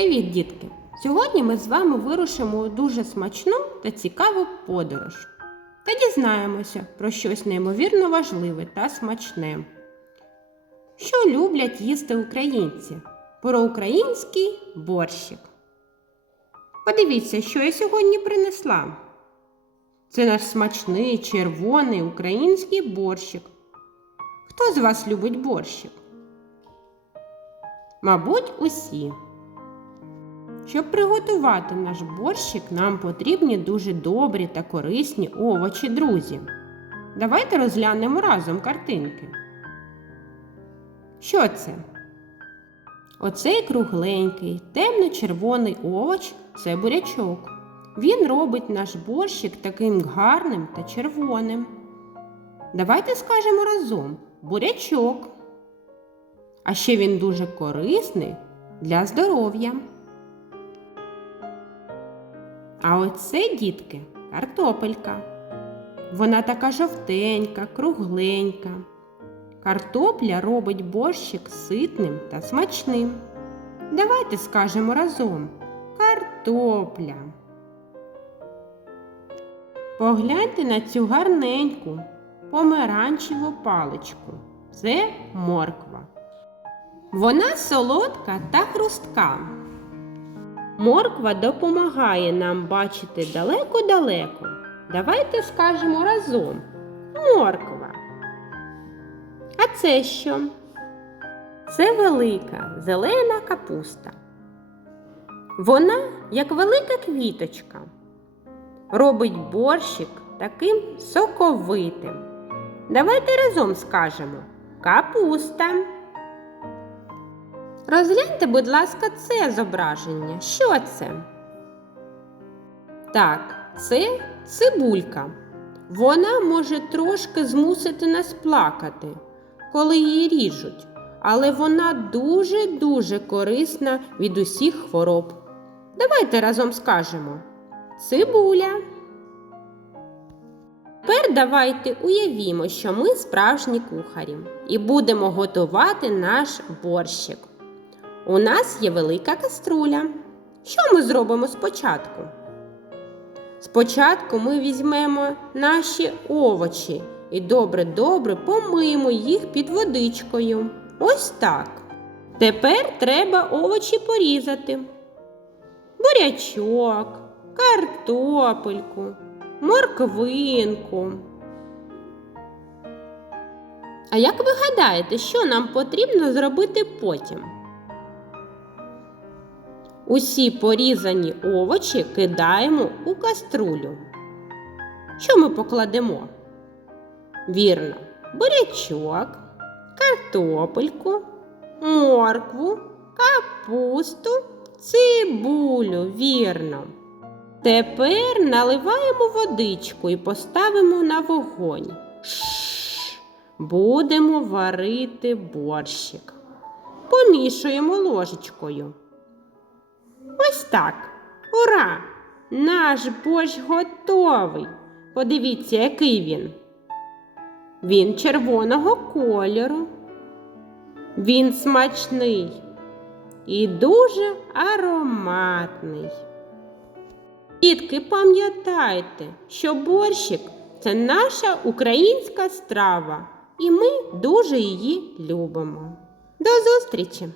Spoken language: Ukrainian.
Привіт, дітки! Сьогодні ми з вами вирушимо у дуже смачну та цікаву подорож. Та дізнаємося про щось неймовірно важливе та смачне. Що люблять їсти українці? Про український борщик. Подивіться, що я сьогодні принесла. Це наш смачний червоний український борщик. Хто з вас любить борщик? Мабуть, усі. Щоб приготувати наш борщик, нам потрібні дуже добрі та корисні овочі, друзі. Давайте розглянемо разом картинки. Що це? Оцей кругленький, темно-червоний овоч це бурячок. Він робить наш борщик таким гарним та червоним. Давайте скажемо разом бурячок. А ще він дуже корисний для здоров'я. А оце, дітки, картопелька. Вона така жовтенька, кругленька. Картопля робить борщик ситним та смачним. Давайте скажемо разом картопля. Погляньте на цю гарненьку помаранчеву паличку. Це морква. Вона солодка та хрустка. Морква допомагає нам бачити далеко-далеко. Давайте скажемо разом морква. А це що? Це велика зелена капуста. Вона, як велика квіточка, робить борщик таким соковитим. Давайте разом скажемо капуста. Розгляньте, будь ласка, це зображення. Що це? Так, це цибулька. Вона може трошки змусити нас плакати, коли її ріжуть, але вона дуже-дуже корисна від усіх хвороб. Давайте разом скажемо цибуля. Тепер давайте уявімо, що ми справжні кухарі і будемо готувати наш борщик. У нас є велика каструля. Що ми зробимо спочатку? Спочатку ми візьмемо наші овочі і добре-добре помиємо їх під водичкою. Ось так. Тепер треба овочі порізати. Бурячок, картопельку, морквинку. А як ви гадаєте, що нам потрібно зробити потім? Усі порізані овочі кидаємо у каструлю. Що ми покладемо? Вірно, бурячок, картопельку, моркву, капусту, цибулю. Вірно. Тепер наливаємо водичку і поставимо на вогонь. Шш, будемо варити борщик. Помішуємо ложечкою. Ось так. Ура! Наш борщ готовий. Подивіться, який він. Він червоного кольору. Він смачний і дуже ароматний. Дітки, пам'ятайте, що борщик це наша українська страва, і ми дуже її любимо. До зустрічі!